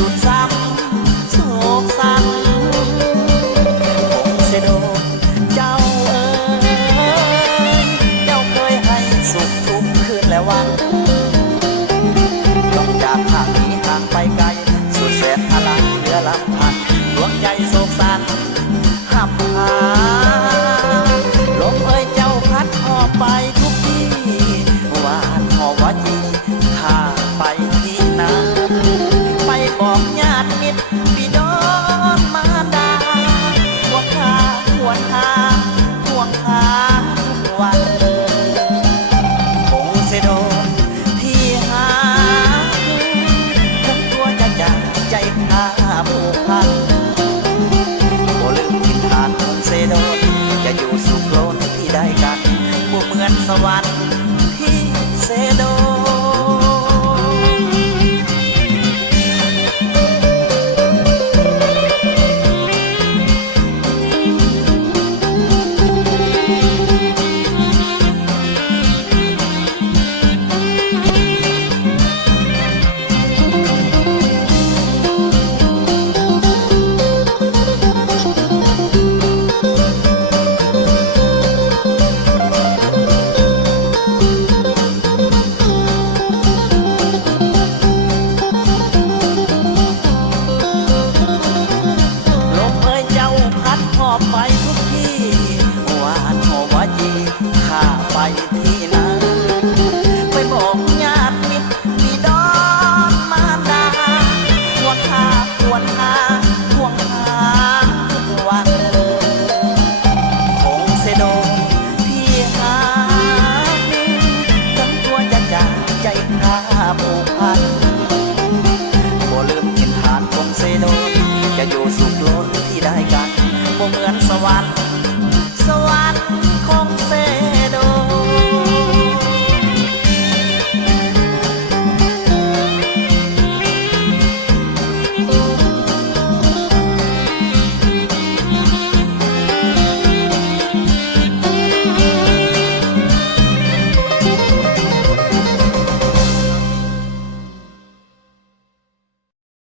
สุดซ้ำโศกสันคงเสียโดนเจ้าเจ้าเคยให้สุขทุกคืนและวันต้องจากทางนี้ห่างไปไกลสุดแสนพลังเหลือลำพันดวงใจโศกสันหับหาลมเจ้าพัดหอบไปทุกที่หวานหอวจีข้าไปที่นาไปบอกญาติมิตรพี่น้องมาดาห่วงหาห่วงหาห่วงหาทุกวันคงเสียโดนที่หาทั้งตัวจะจากใจข้าผูกพันบ่ลืมทินทานคงเสียโดนจะอยู่สุขโลนที่ได้กันบ่เหมือนสวรรค์